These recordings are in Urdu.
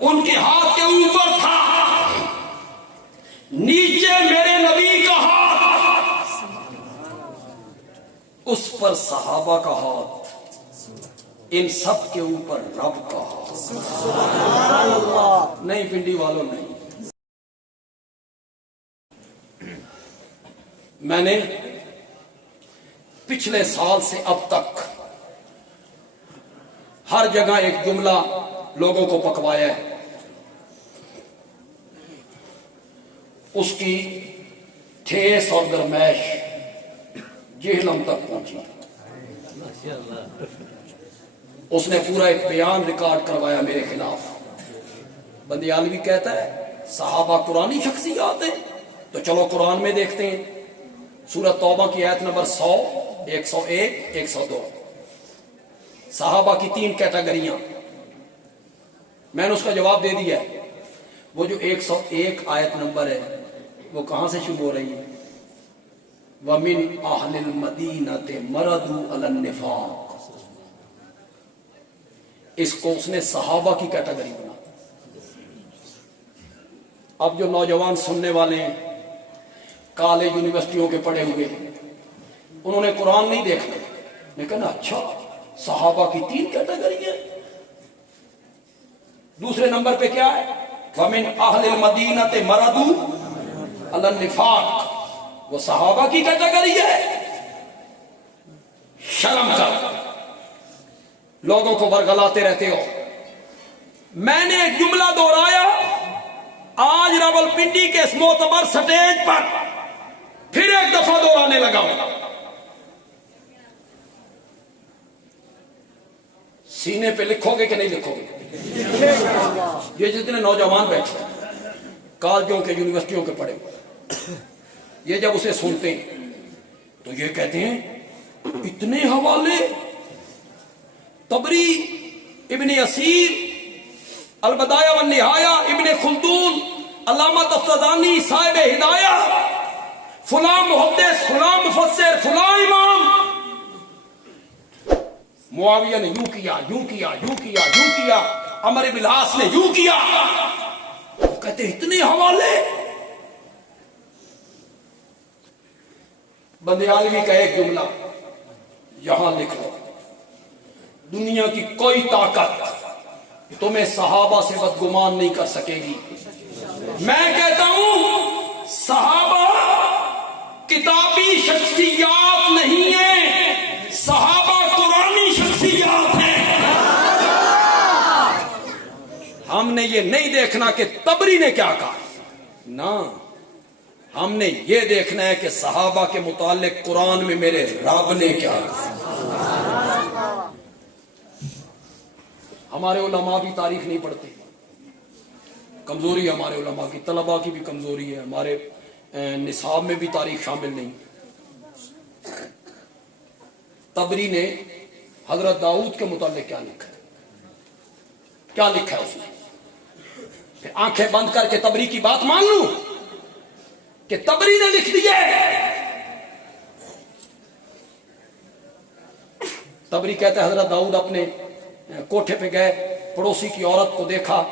ان کے ہاتھ کے اوپر تھا، نیچے میرے نبی کا ہاتھ، اس پر صحابہ کا ہاتھ، ان سب کے اوپر رب کا ہاتھ۔ سبحان اللہ۔ نہیں پنڈی والوں نہیں، میں نے پچھلے سال سے اب تک ہر جگہ ایک جملہ لوگوں کو پکوایا ہے، اس کی ٹھیس اور گرمائش جہنم تک پہنچی۔ اس نے پورا ایک بیان ریکارڈ کروایا میرے خلاف۔ بندیالوی کہتا ہے صحابہ قرآنی شخصیات ہیں، تو چلو قرآن میں دیکھتے ہیں، سورۃ توبہ کی آیت نمبر 100، 101، 102، صحابہ کی 3 کیٹیگریاں۔ میں نے اس کا جواب دے دیا ہے۔ وہ جو 101 آیت نمبر ہے وہ کہاں سے شروع ہو رہی ہے؟ وَمِنْ أَهْلِ الْمَدِينَةِ مَرَضُوا عَلَى النِّفَاقِ، اس کو اس نے صحابہ کی کیٹیگری بنا۔ اب جو نوجوان سننے والے ہیں، کالج یونیورسٹیوں کے پڑھے ہوئے، انہوں نے قرآن نہیں دیکھا، لیکن اچھا صحابہ کی 3 کیٹیگری ہے۔ دوسرے نمبر پہ کیا ہے؟ وَمِنْ أَهْلِ الْمَدِينَةِ مَرَضُوا عَلَى النِّفَاقِ، وہ صحابہ کی کیٹیگری ہے۔ شرم کر، لوگوں کو برگلاتے رہتے ہو۔ میں نے ایک جملہ دہرایا، آج راولپنڈی کے اس معتبر سٹیج پر پھر ایک دفعہ دہرانے لگا ہوں۔ سینے پہ لکھو گے کہ نہیں لکھو گے؟ یہ جتنے نوجوان بیٹھے کالجوں کے یونیورسٹیوں کے پڑھے، یہ جب اسے سنتے ہیں تو یہ کہتے ہیں اتنے حوالے، طبری، ابن اسیر، البدایہ والنہایہ، ابن خلدون، علامہ تفتزانی صاحب ہدایہ، فلاں محدث، فلاں مفسر، فلاں امام، معاویہ نے یوں کیا، یوں کیا، یوں کیا، یوں کیا، عمر بن العاص نے یوں کیا۔ وہ کہتے ہیں اتنے حوالے۔ بندیالوی کا ایک جملہ یہاں لکھ لو، دنیا کی کوئی طاقت تمہیں صحابہ سے بدگمان نہیں کر سکے گی۔ میں کہتا ہوں صحابہ کتابی شخصیات نہیں ہیں، صحابہ قرآنی شخصیات ہیں۔ ہم نے یہ نہیں دیکھنا کہ طبری نے کیا کہا، نہ، ہم نے یہ دیکھنا ہے کہ صحابہ کے متعلق قرآن میں میرے رب نے کیا کہا۔ ہمارے علماء بھی تاریخ نہیں پڑھتے، کمزوری ہے ہمارے علماء کی، طلباء کی بھی کمزوری ہے، ہمارے نصاب میں بھی تاریخ شامل نہیں۔ طبری نے حضرت داؤد کے متعلق کیا لکھا ہے؟ کیا لکھا ہے اس نے؟ پھر آنکھیں بند کر کے طبری کی بات مان لوں کہ طبری نے لکھ دیا ہے؟ طبری کہتا ہے حضرت داؤد اپنے کوٹھے پہ گئے، پڑوسی کی عورت کو دیکھا،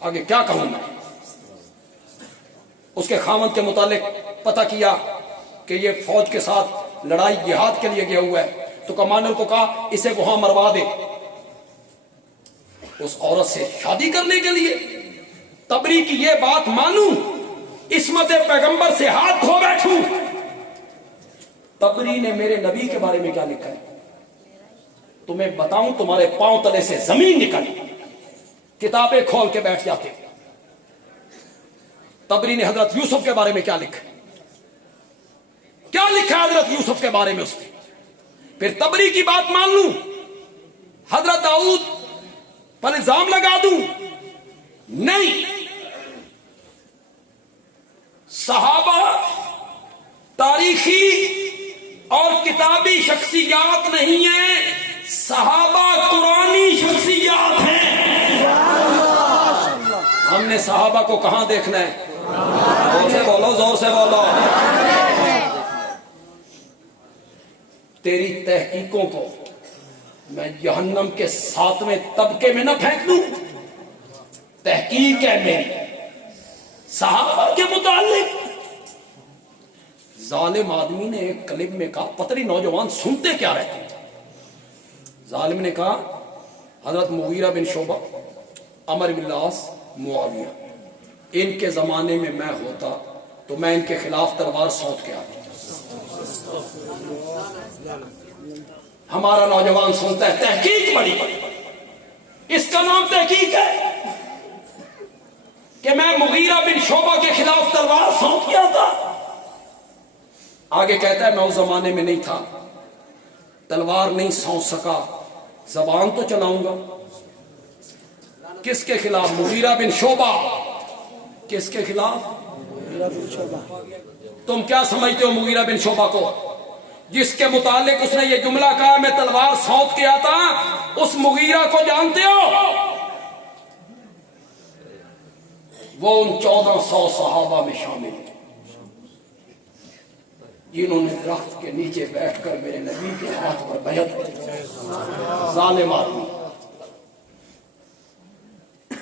آگے کیا کہوں میں، اس کے خاوند کے متعلق پتہ کیا کہ یہ فوج کے ساتھ لڑائی جہاد کے لیے گیا ہوا ہے، تو کمانڈر کو کہا اسے وہاں مروا دے، اس عورت سے شادی کرنے کے لیے۔ طبری کی یہ بات مانوں، عصمت پیغمبر سے ہاتھ دھو بیٹھوں۔ طبری نے میرے نبی کے بارے میں کیا لکھا ہے تمہیں بتاؤں، تمہارے پاؤں تلے سے زمین نکل، کتابیں کھول کے بیٹھ جاتے۔ طبری نے حضرت یوسف کے بارے میں کیا لکھا، کیا لکھا ہے حضرت یوسف کے بارے میں اس نے؟ پھر طبری کی بات مان لوں، حضرت داؤد پر الزام لگا دوں؟ نہیں، صحابہ تاریخی اور کتابی شخصیات نہیں ہیں، صحابہ قرآنی شخصیات ہیں۔ ہم نے صحابہ کو کہاں دیکھنا ہے؟ زور سے بولو، زور سے بولو۔ تیری تحقیقوں کو میں جہنم کے 7ویں طبقے میں نہ پھینک دوں؟ تحقیق ہے میری صحابہ کے متعلق۔ ظالم آدمی نے ایک کلم میں کہا، پتہ نہیں نوجوان سنتے کیا رہتے ہیں۔ ظالم نے کہا حضرت مغیرہ بن شعبہ، عمر بن العاص، معاویہ، ان کے زمانے میں میں ہوتا تو میں ان کے خلاف تلوار سونت کے آتا۔ ہمارا نوجوان سنتا ہے تحقیق بڑی، اس کا نام تحقیق ہے کہ میں مغیرہ بن شعبہ کے خلاف تلوار سونت کے آتا۔ آگے کہتا ہے میں اس زمانے میں نہیں تھا، تلوار نہیں سونت سکا، زبان تو چلاؤں گا۔ کس کے خلاف؟ مغیرہ بن شعبہ۔ کس کے خلاف؟ تم کیا سمجھتے ہو مغیرہ بن شعبہ کو؟ جس کے متعلق اس نے یہ جملہ کہا میں تلوار سونت کے آتا، اس مغیرہ کو جانتے ہو؟ وہ ان 1400 صحابہ میں شامل ہے جنہوں نے درخت کے نیچے بیٹھ کر میرے نبی کے ہاتھ پر بیعت کی۔ ظالم آدمی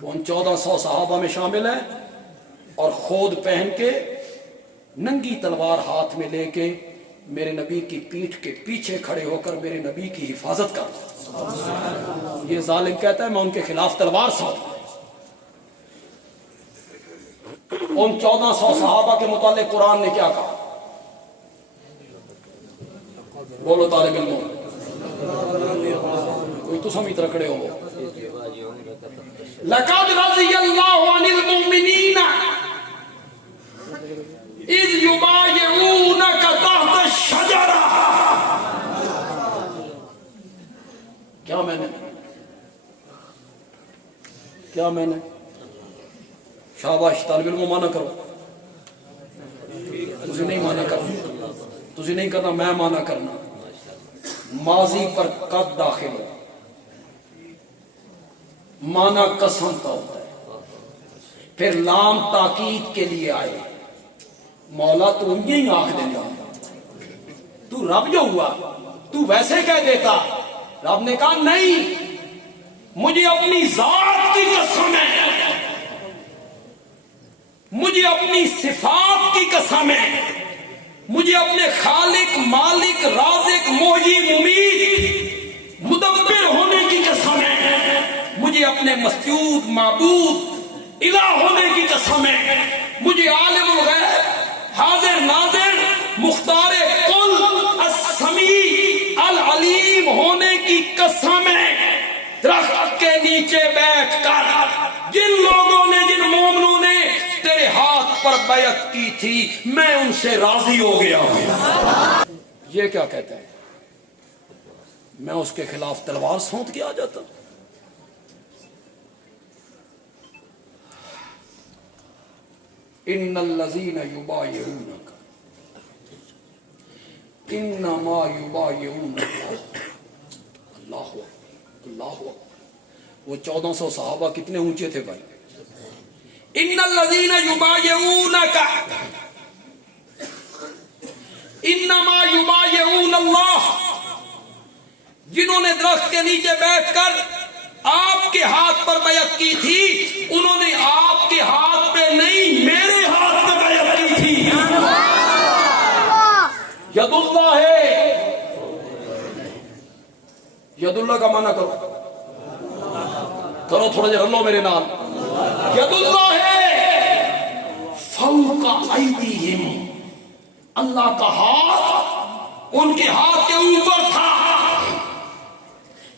وہ ان 1400 صحابہ میں شامل ہے، اور خود پہن کے ننگی تلوار ہاتھ میں لے کے میرے نبی کی پیٹھ کے پیچھے کھڑے ہو کر میرے نبی کی حفاظت کرتا۔ یہ ظالم کہتا ہے میں ان کے خلاف تلوار سونت۔ ان 1400 صحابہ کے متعلق قرآن نے کیا کہا؟ بولو طالب علموں، کوئی تو سمیت رکھڑے ہو۔ لَقَدْ رَضِيَ اللَّهُ عَنِ الْمُؤْمِنِينَ إِذْ يُبَايِعُونَكَ تَحْتَ الشَّجَرَةِ۔ کیا میں نے شاباش طالب علموں مانا کرو، تجھے نہیں مانا کرنا، تجھے نہیں کرنا، میں مانا کرنا۔ ماضی پر قد داخل ہو، مانا قسم کا ہوتا ہے، پھر لام تاکید کے لیے آئے۔ مولا تو یہی آنکھ دینا، تو رب جو ہوا تو ویسے کہہ دیتا۔ رب نے کہا نہیں، مجھے اپنی ذات کی قسم ہے، مجھے اپنی صفات کی قسم ہے، مجھے اپنے خالق، مالک، رازق، محیی، ممیت، مدبر ہونے کی قسم ہے، مجھے اپنے مسجود، معبود، الہ ہونے کی قسم ہے، مجھے عالم الغیب، حاضر ناظر، مختار کل، السمیع العلیم ہونے کی قسم ہے۔ درخت کے نیچے بیٹھ کر جن لوگوں نے، جن مومنوں نے تیرے ہاتھ پر بیعت کی تھی، میں ان سے راضی ہو گیا ہوں۔ یہ کیا کہتا ہے؟ میں اس کے خلاف تلوار سونت کے آ جاتا۔ ان الذین یبایعونک انما یبایعون اللہ اللہ۔ وہ 1400 صحابہ کتنے اونچے تھے بھائی؟ ان الذین یبایعونک انما یبایعون اللہ، جنہوں نے درخت کے نیچے بیٹھ کر آپ کے ہاتھ پر بیعت کی تھی، انہوں نے آپ کے ہاتھ پہ نہیں، میرے ہاتھ پہ بیعت کی تھی۔ ید اللہ ہے، ید اللہ کا معنی کرو، کرو تھوڑا جا رلو میرے نام۔ ید اللہ ہے فوق ایدیہم، اللہ کا ہاتھ ان کے ہاتھ کے اوپر تھا،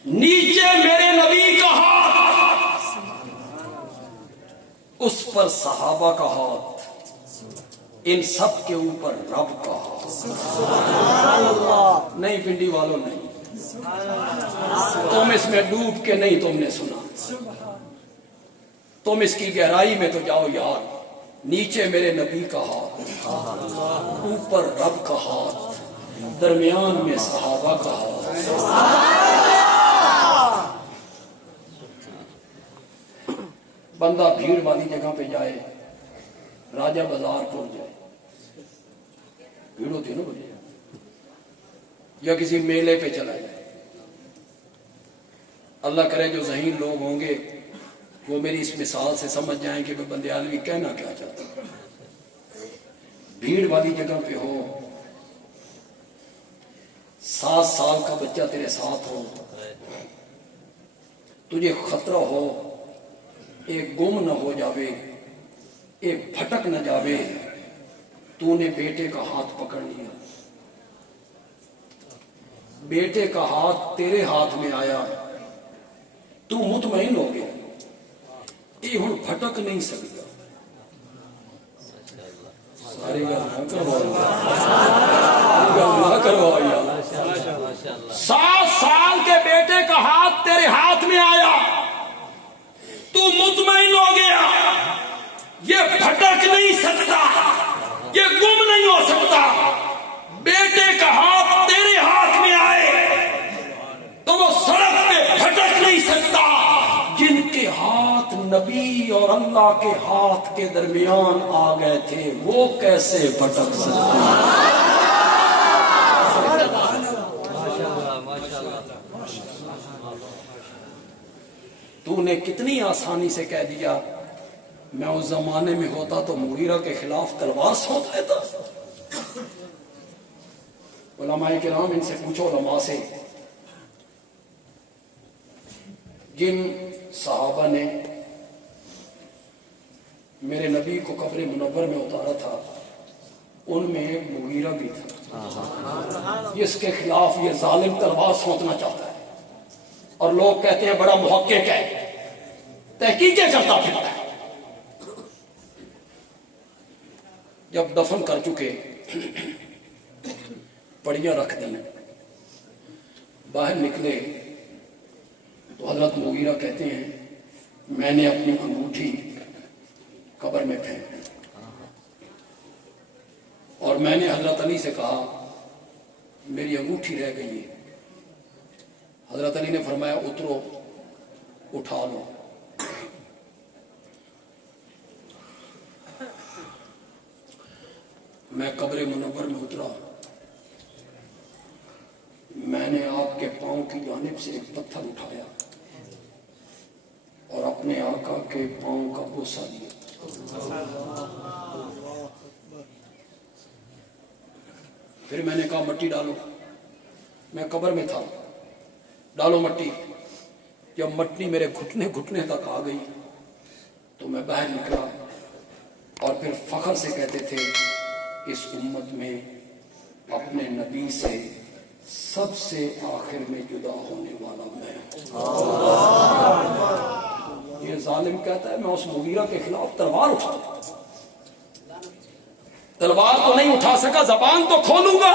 نیچے میرے نبی کا ہاتھ، اس پر صحابہ کا ہاتھ، ان سب کے اوپر رب کا ہاتھ۔ نہیں پنڈی والوں نہیں، تم اس میں ڈوب کے نہیں تم نے سنا، تم اس کی گہرائی میں تو جاؤ یار۔ نیچے میرے نبی کا ہاتھ، اوپر رب کا ہاتھ، درمیان میں صحابہ کا ہاتھ۔ بندہ بھیڑ والی جگہ پہ جائے، راجہ بازار پہنچ جائے، بھیڑ ہوتی ہے نا بڑی، یا کسی میلے پہ چلا جائے، اللہ کرے جو ذہین لوگ ہوں گے وہ میری اس مثال سے سمجھ جائیں کہ میں بندیالوی کہنا کیا چاہتا ہوں۔ بھیڑ والی جگہ پہ ہو، 7 سال کا بچہ تیرے ساتھ ہو، تجھے خطرہ ہو ایک گم نہ ہو جاوے، ایک بھٹک نہ جاوے، تو نے بیٹے کا ہاتھ پکڑ لیا، بیٹے کا ہاتھ تیرے ہاتھ میں آیا، تو مطمئن ہو گیا یہ ہن بھٹک نہیں سکتا۔ ساری گل کرواؤ یار۔ 7 سال کے بیٹے کا ہاتھ تیرے ہاتھ میں آیا، تو مطمئن ہو گیا یہ بھٹک نہیں سکتا، یہ گم نہیں ہو سکتا۔ بیٹے کا ہاتھ تیرے ہاتھ میں آئے تو وہ سڑک پہ بھٹک نہیں سکتا۔ جن کے ہاتھ نبی اور اللہ کے ہاتھ کے درمیان آ گئے تھے وہ کیسے بھٹک سکتے ہیں؟ تو نے کتنی آسانی سے کہہ دیا میں اس زمانے میں ہوتا تو مغیرہ کے خلاف تلوار سونپ لیتا۔ علماء کرام ان سے پوچھو، علماء سے، جن صحابہ نے میرے نبی کو قبر منور میں اتارا تھا ان میں ایک مغیرہ بھی تھا جس کے خلاف یہ ظالم تلوار سونپنا چاہتا ہے، اور لوگ کہتے ہیں بڑا محقق ہے، تحقیقیں کرتا پھرتا ہے۔ جب دفن کر چکے، پڑیاں رکھ دیں، باہر نکلے تو حضرت مغیرہ کہتے ہیں میں نے اپنی انگوٹھی قبر میں پھینک دی، اور میں نے حضرت علی سے کہا میری انگوٹھی رہ گئی ہے۔ حضرت علی نے فرمایا اترو، اٹھا لو۔ میں قبر منور میں اترا، میں نے آپ کے پاؤں کی جانب سے ایک پتھر اٹھایا اور اپنے آقا کے پاؤں کا بوسہ لیا۔ پھر میں نے کہا مٹی ڈالو، میں قبر میں تھا، ڈالو مٹی۔ جب مٹی میرے گھٹنے گھٹنے تک آ گئی تو میں باہر نکلا، اور پھر فخر سے کہتے تھے اس امت میں اپنے نبی سے سب سے آخر میں جدا ہونے والا میں ہوں۔ یہ ظالم کہتا ہے میں اس مغیرہ کے خلاف تلوار اٹھا، تلوار تو نہیں اٹھا سکا، زبان تو کھولوں گا۔